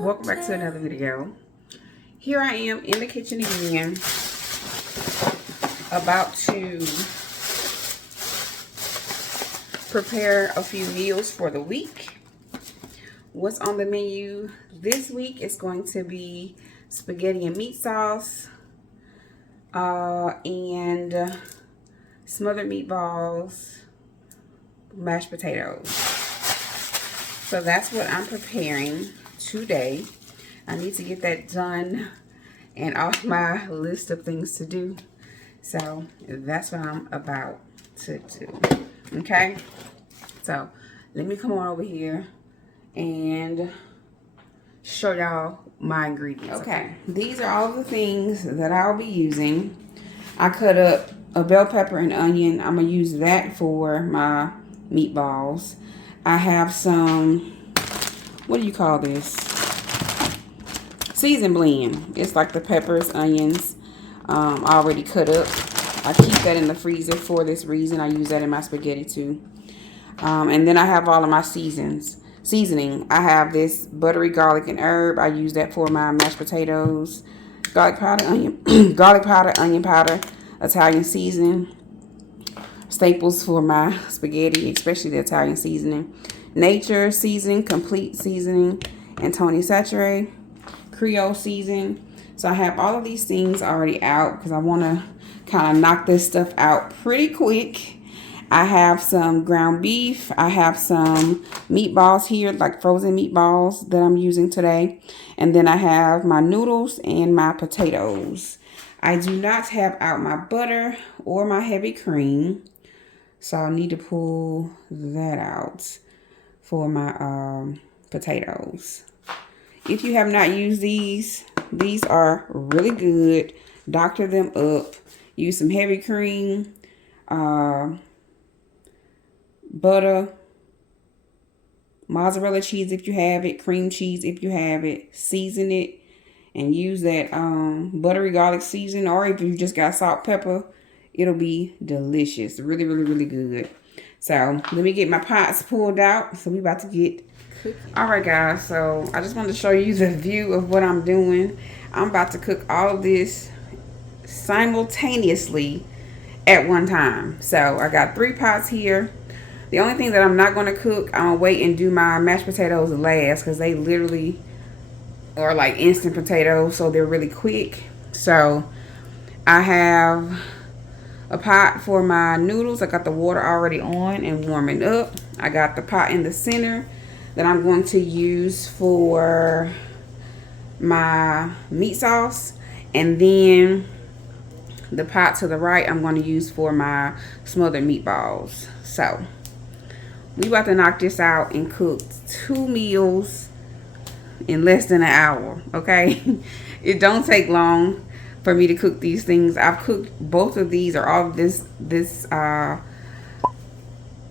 Welcome back to another video. Here I am in the kitchen again, about to prepare a few meals for the week. What's on the menu this week is going to be spaghetti and meat sauce, and smothered meatballs, mashed potatoes. So that's what I'm preparing today. I need to get that done and off my list of things to do. So that's what I'm about to do. Okay, so let me come on over here and show y'all my ingredients. Okay, these are all the things that I'll be using. I cut up a bell pepper and onion. I'm gonna use that for my meatballs. I have some, what do you call this? Season blend. It's like the peppers, onions, already cut up. I keep that in the freezer for this reason. I use that in my spaghetti too. And then I have all of my seasoning. I have this buttery garlic and herb. I use that for my mashed potatoes. Garlic powder, onion, garlic powder, onion powder, Italian seasoning. Staples for my spaghetti, especially the Italian seasoning. Nature seasoning, complete seasoning, and Tony Saturated, Creole seasoning. So I have all of these things already out because I want to kind of knock this stuff out pretty quick. I have some ground beef. I have some meatballs here, like frozen meatballs that I'm using today. And then I have my noodles and my potatoes. I do not have out my butter or my heavy cream, so I'll need to pull that out for my potatoes. If you have not used these are really good. Doctor them up. Use some heavy cream, butter, mozzarella cheese if you have it, cream cheese if you have it. Season it and use that buttery garlic season, or if you just got salt, pepper, it'll be delicious. Really, really, really good. So let me get my pots pulled out. So we about to get cooking. All right, guys. So I just wanted to show you the view of what I'm doing. I'm about to cook all of this simultaneously at one time. So I got 3 pots here. The only thing that I'm not going to cook, I'm going to wait and do my mashed potatoes last because they literally are like instant potatoes. So they're really quick. So I have a pot for my noodles. I got the water already on and warming up. I got the pot in the center that I'm going to use for my meat sauce, and then the pot to the right I'm going to use for my smothered meatballs. So we about to knock this out and cook 2 meals in less than an hour. Okay, it don't take long for me to cook these things. I've cooked both of these or all of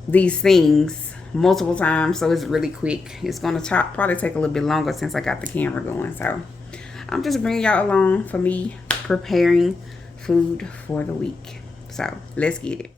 these things multiple times, so it's really quick. It's gonna probably take a little bit longer since I got the camera going. So I'm just bringing y'all along for me preparing food for the week. So let's get it.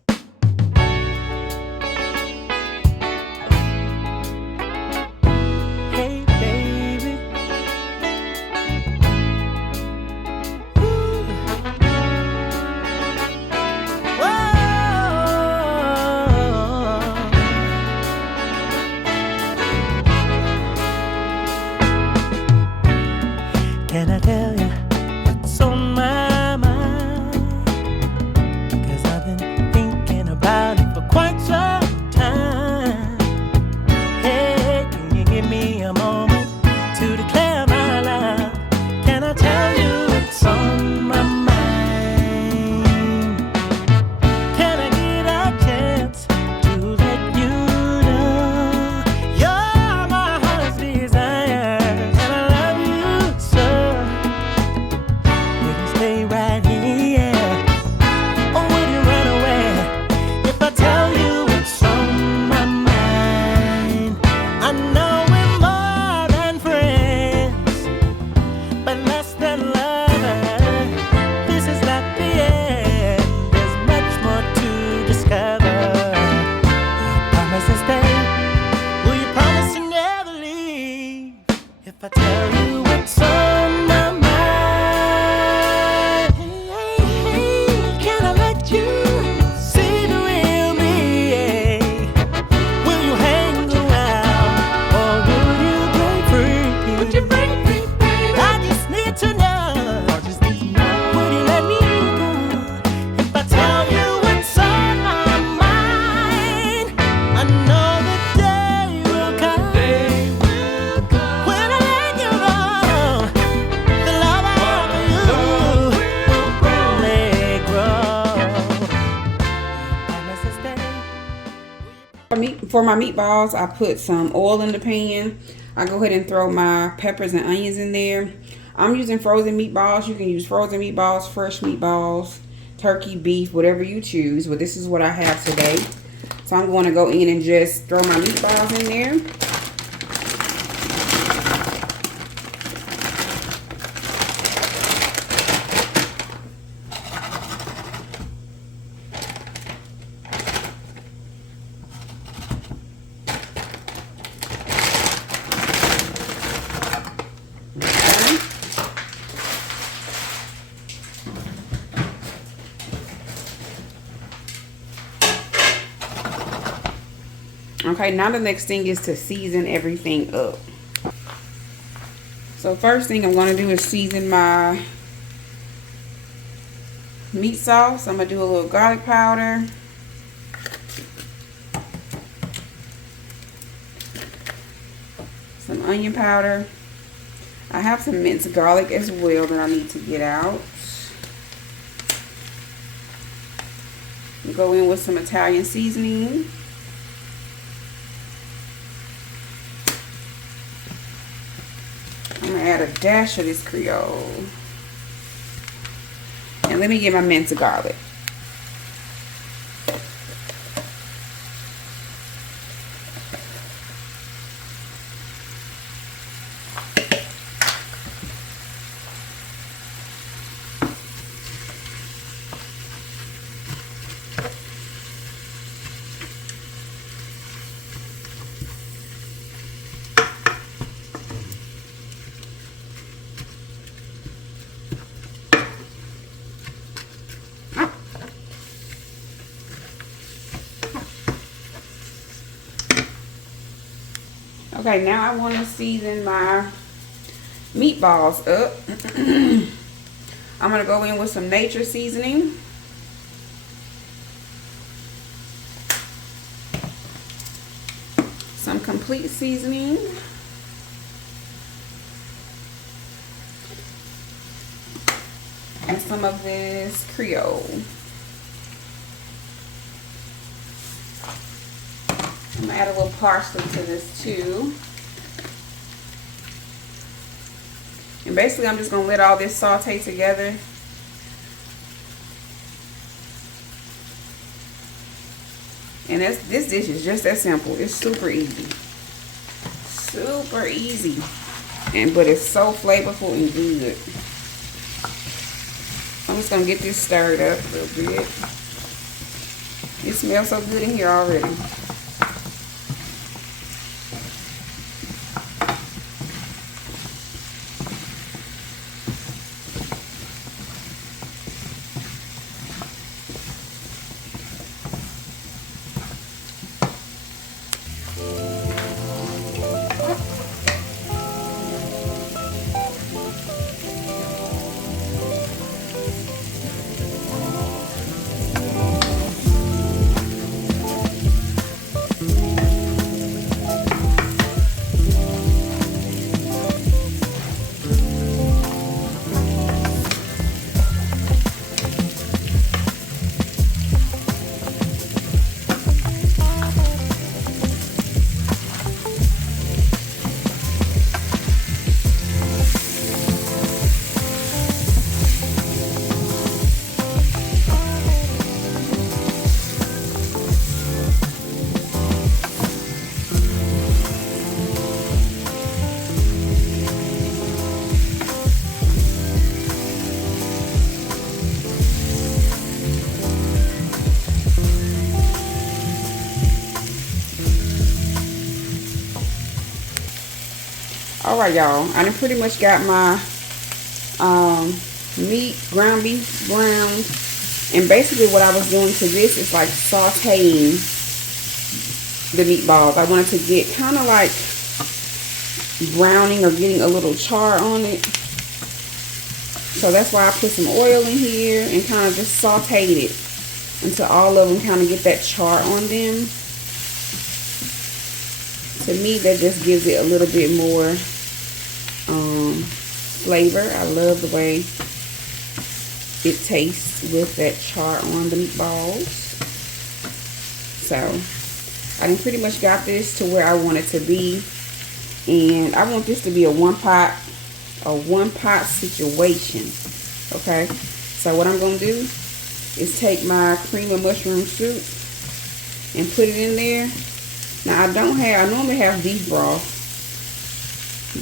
Can I tell you what's on my mind? 'Cause I've been thinking For my meatballs, I put some oil in the pan. I go ahead and throw my peppers and onions in there. I'm using frozen meatballs. You can use frozen meatballs, fresh meatballs, turkey, beef, whatever you choose. But this is what I have today. So I'm going to go in and just throw my meatballs in there. Okay, now the next thing is to season everything up. So first thing I'm going to do is season my meat sauce. I'm going to do a little garlic powder. Some onion powder. I have some minced garlic as well that I need to get out. Go in with some Italian seasoning. I'm going to add a dash of this Creole. And let me get my minced garlic. Okay, now I want to season my meatballs up. I'm going to go in with some nature seasoning. Some complete seasoning. And some of this Creole. I'm going to add a little parsley to this too. And basically I'm just going to let all this saute together. And this dish is just that simple. It's super easy. Super easy. But it's so flavorful and good. I'm just going to get this stirred up a little bit. It smells so good in here already. Alright, y'all, I done pretty much got my ground beef browned. And basically what I was doing to this is like sauteing the meatballs. I wanted to get kind of like browning or getting a little char on it. So that's why I put some oil in here and kind of just sauteed it until all of them kind of get that char on them. To me, that just gives it a little bit more flavor. I love the way it tastes with that char on the meatballs. So I done pretty much got this to where I want it to be. And I want this to be a one pot situation. Okay. So what I'm going to do is take my cream of mushroom soup and put it in there. Now I normally have beef broth,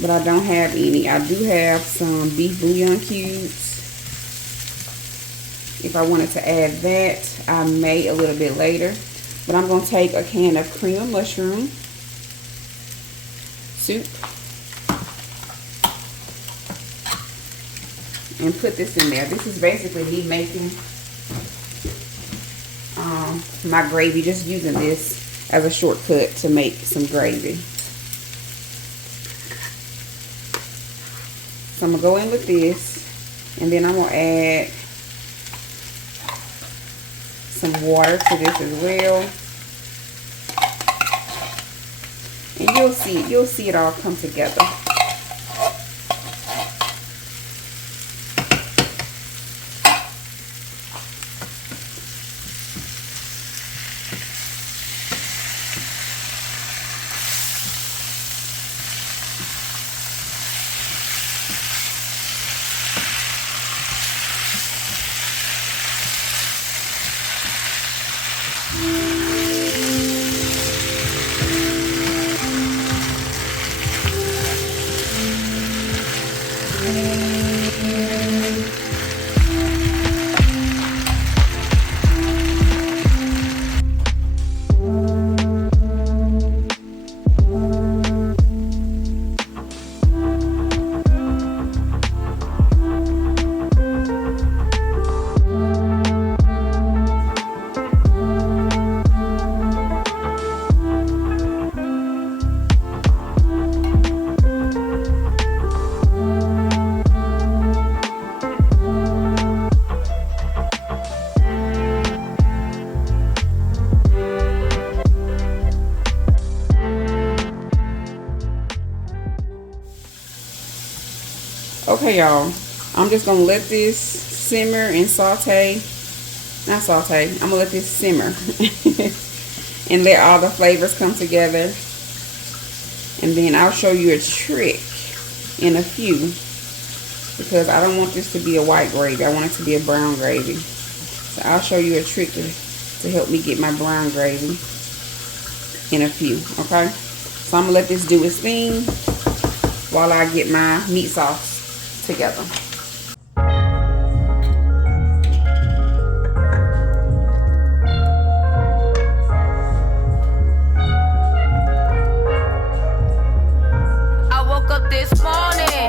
but I don't have any. I do have some beef bouillon cubes. If I wanted to add that, I may a little bit later. But I'm going to take a can of cream of mushroom soup and put this in there. This is basically me making my gravy, just using this as a shortcut to make some gravy. So I'm going to go in with this, and then I'm going to add some water to this as well. And you'll see it all come together. Okay, y'all, I'm just gonna let this simmer and saute. Not saute, I'm gonna let this simmer and let all the flavors come together. And then I'll show you a trick in a few, because I don't want this to be a white gravy. I want it to be a brown gravy. So I'll show you a trick to help me get my brown gravy in a few, okay? So I'm gonna let this do its thing while I get my meat sauce together. I woke up this morning,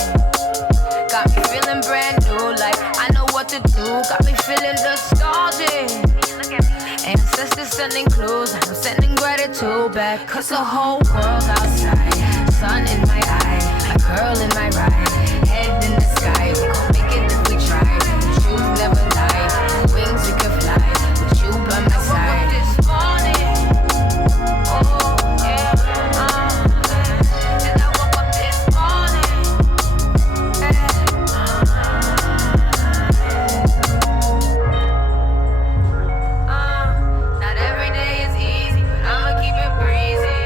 got me feeling brand new, like I know what to do, got me feeling nostalgic. Ancestors sending clues, I'm sending gratitude back, cause the whole world outside, sun in my eye, a girl in my ride, head in the sky, we gon' make it if we try. The truth never lie, wings we can fly, with you by my side. This morning, oh yeah, and I woke up this morning, not every day is easy, but I'ma keep it breezy.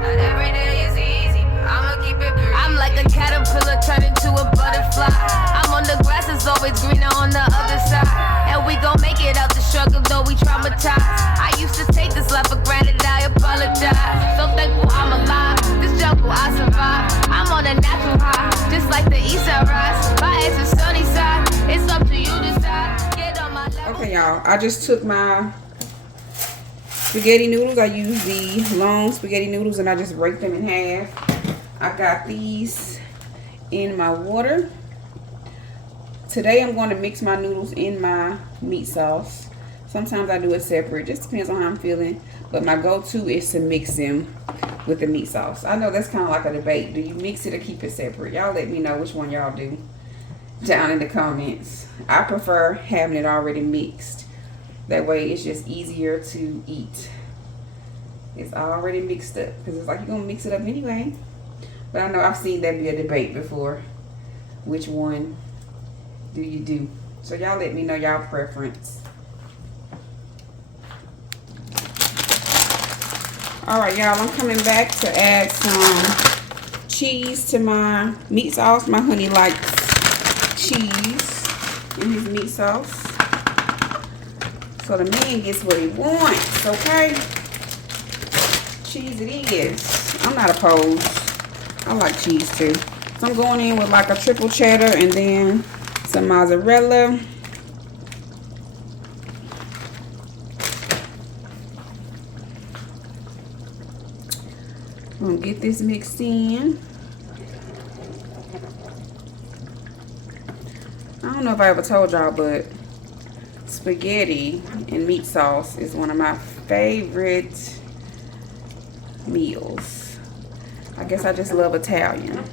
Not every day is easy, but I'ma keep it breezy. I'm like a caterpillar turned into a butterfly. I'm on the grass, it's always greener on the other side. And we gon' make it out the struggle, though we traumatized. I used to take this life for granted, I apologize. So thankful I'm alive, this jungle I survive. I'm on a natural high, just like the east side rise. My ex is sunny side, it's up to you to decide. Get on my level. Okay, y'all, I just took my spaghetti noodles. I use the long spaghetti noodles and I just break them in half. I got these in my water. Today I'm going to mix my noodles in my meat sauce. Sometimes I do it separate, just depends on how I'm feeling. But my go-to is to mix them with the meat sauce. I know that's kind of like a debate. Do you mix it or keep it separate? Y'all let me know which one y'all do down in the comments. I prefer having it already mixed. That way it's just easier to eat. It's already mixed up, because it's like you're going to mix it up anyway. But I know I've seen that be a debate before. Which one do you do? So y'all let me know y'all preference. All right, y'all, I'm coming back to add some cheese to my meat sauce. My honey likes cheese in his meat sauce. So the man gets what he wants, okay? Cheese it is. I'm not opposed. I like cheese too. So I'm going in with like a triple cheddar and then some mozzarella. I'm gonna get this mixed in. I don't know if I ever told y'all, but spaghetti and meat sauce is one of my favorite meals. I guess I just love Italian.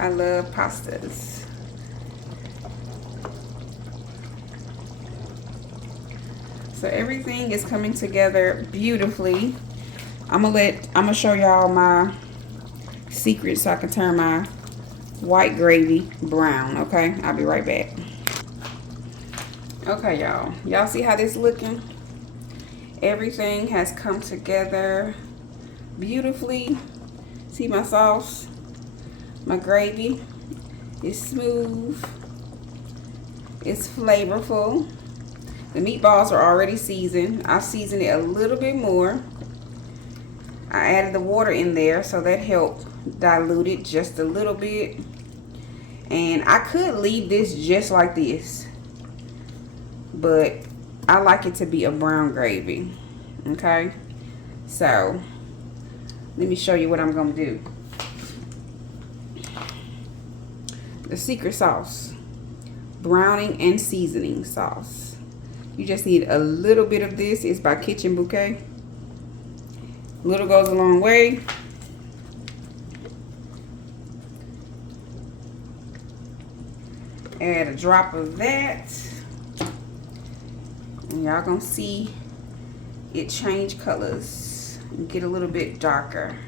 I love pastas. So everything is coming together beautifully. I'm gonna show y'all my secret so I can turn my white gravy brown, okay? I'll be right back. Okay, y'all. Y'all see how this looking? Everything has come together beautifully. See my sauce? My gravy is smooth. It's flavorful. The meatballs are already seasoned. I seasoned it a little bit more. I added the water in there, so that helped dilute it just a little bit. And I could leave this just like this, but I like it to be a brown gravy. Okay, so let me show you what I'm gonna do. The secret sauce, browning and seasoning sauce. You just need a little bit of this. It's by Kitchen Bouquet. Little goes a long way. Add a drop of that. And y'all gonna see it change colors and get a little bit darker.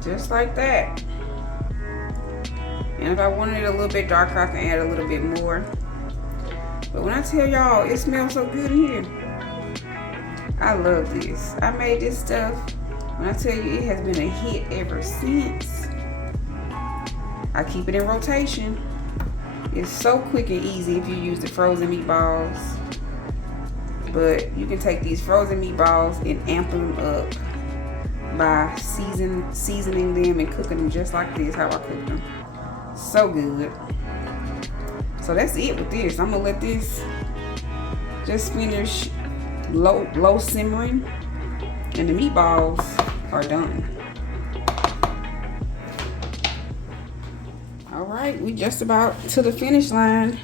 Just like that. And if I wanted it a little bit darker, I can add a little bit more. But when I tell y'all, it smells so good in here. I love this. I made this stuff. When I tell you, it has been a hit ever since. I keep it in rotation. It's so quick and easy if you use the frozen meatballs. But you can take these frozen meatballs and amp them up by seasoning them and cooking them just like this, how I cook them. So good. So that's it with this. I'm gonna let this just finish low simmering, and the meatballs are done. All right, we just about to the finish line.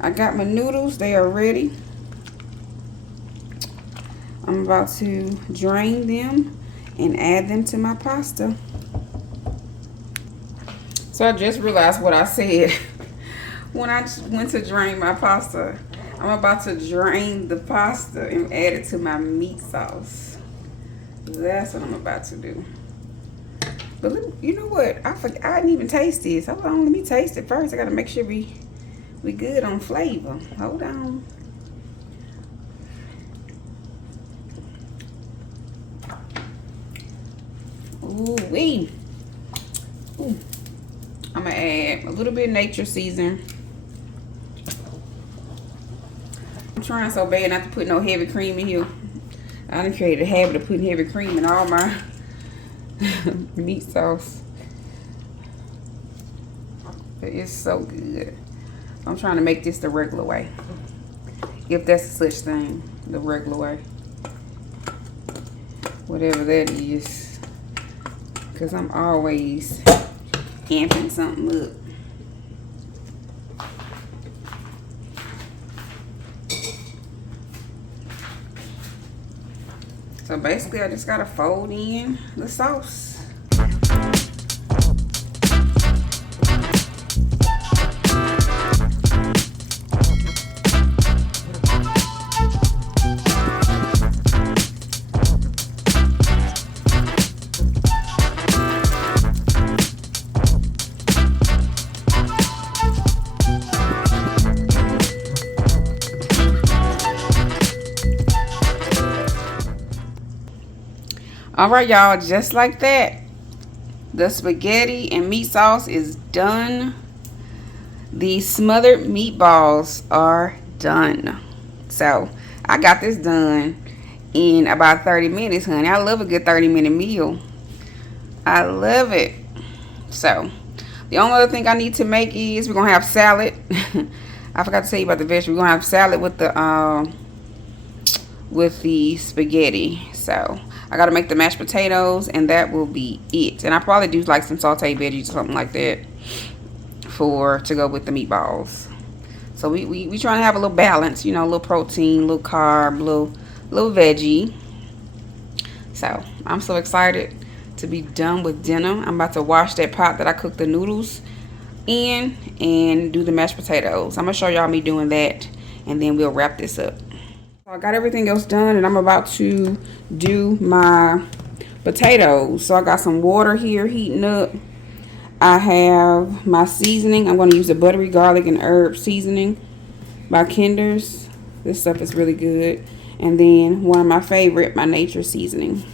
I got my noodles, they are ready. I'm about to drain them and add them to my pasta. So I just realized what I said when I went to drain my pasta. I'm about to drain the pasta and add it to my meat sauce. That's what I'm about to do. But look, you know what? I didn't even taste this. Hold on, let me taste it first. I gotta make sure we good on flavor. Hold on. Ooh-wee. Ooh. I'm gonna add a little bit of nature season. I'm trying so bad not to put no heavy cream in here. I done created a habit of putting heavy cream in all my meat sauce. But it's so good. I'm trying to make this the regular way. If that's such thing, the regular way. Whatever that is. Because I'm always amping something up. So basically I just gotta fold in the sauce. Alright, y'all, just like that, the spaghetti and meat sauce is done. The smothered meatballs are done. So I got this done in about 30 minutes, honey. I love a good 30-minute meal. I love it. So the only other thing I need to make is we're gonna have salad. I forgot to tell you about the vegetables. We're gonna have salad with the spaghetti. So I gotta make the mashed potatoes, and that will be it. And I probably do like some sauteed veggies or something like that to go with the meatballs. So we trying to have a little balance, you know, a little protein, a little carb, little veggie. So I'm so excited to be done with dinner. I'm about to wash that pot that I cooked the noodles in and do the mashed potatoes. I'm gonna show y'all me doing that, and then we'll wrap this up. So I got everything else done, and I'm about to do my potatoes. So I got some water here heating up. I have my seasoning. I'm going to use a buttery garlic and herb seasoning by Kinder's. This stuff is really good. And then one of my favorite, my nature seasoning.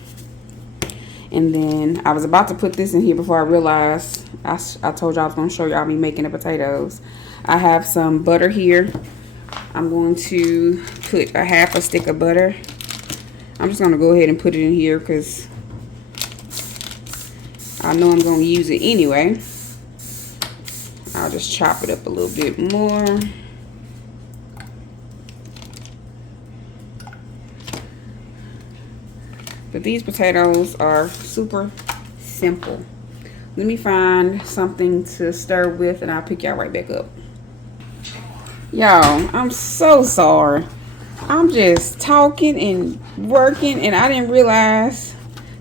And then I was about to put this in here before I realized I told y'all I was going to show y'all me making the potatoes. I have some butter here. I'm going to put a half a stick of butter. I'm just going to go ahead and put it in here because I know I'm going to use it anyway. I'll just chop it up a little bit more. But these potatoes are super simple. Let me find something to stir with, and I'll pick y'all right back up. Y'all, I'm so sorry. I'm just talking and working, and I didn't realize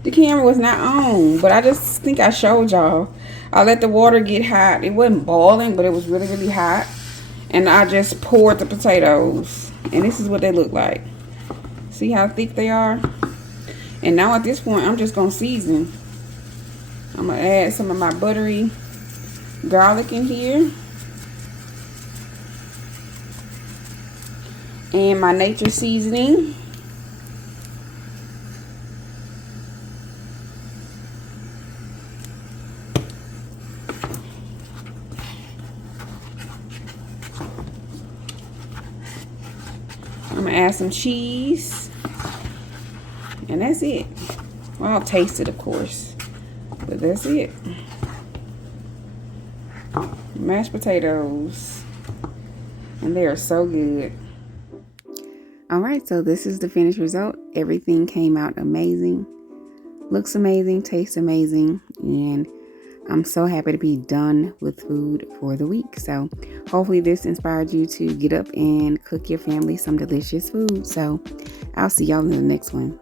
the camera was not on, but I just think I showed y'all. I let the water get hot. It wasn't boiling, but it was really, really hot. And I just poured the potatoes. And this is what they look like. See how thick they are? And now at this point, I'm just going to season. I'm going to add some of my buttery garlic in here. And my nature seasoning. I'm gonna add some cheese, and that's it. Well, I'll taste it, of course, but that's it. Mashed potatoes, and they are so good. All right, so this is the finished result. Everything came out amazing, looks amazing, tastes amazing, and I'm so happy to be done with food for the week. So hopefully this inspired you to get up and cook your family some delicious food. So I'll see y'all in the next one.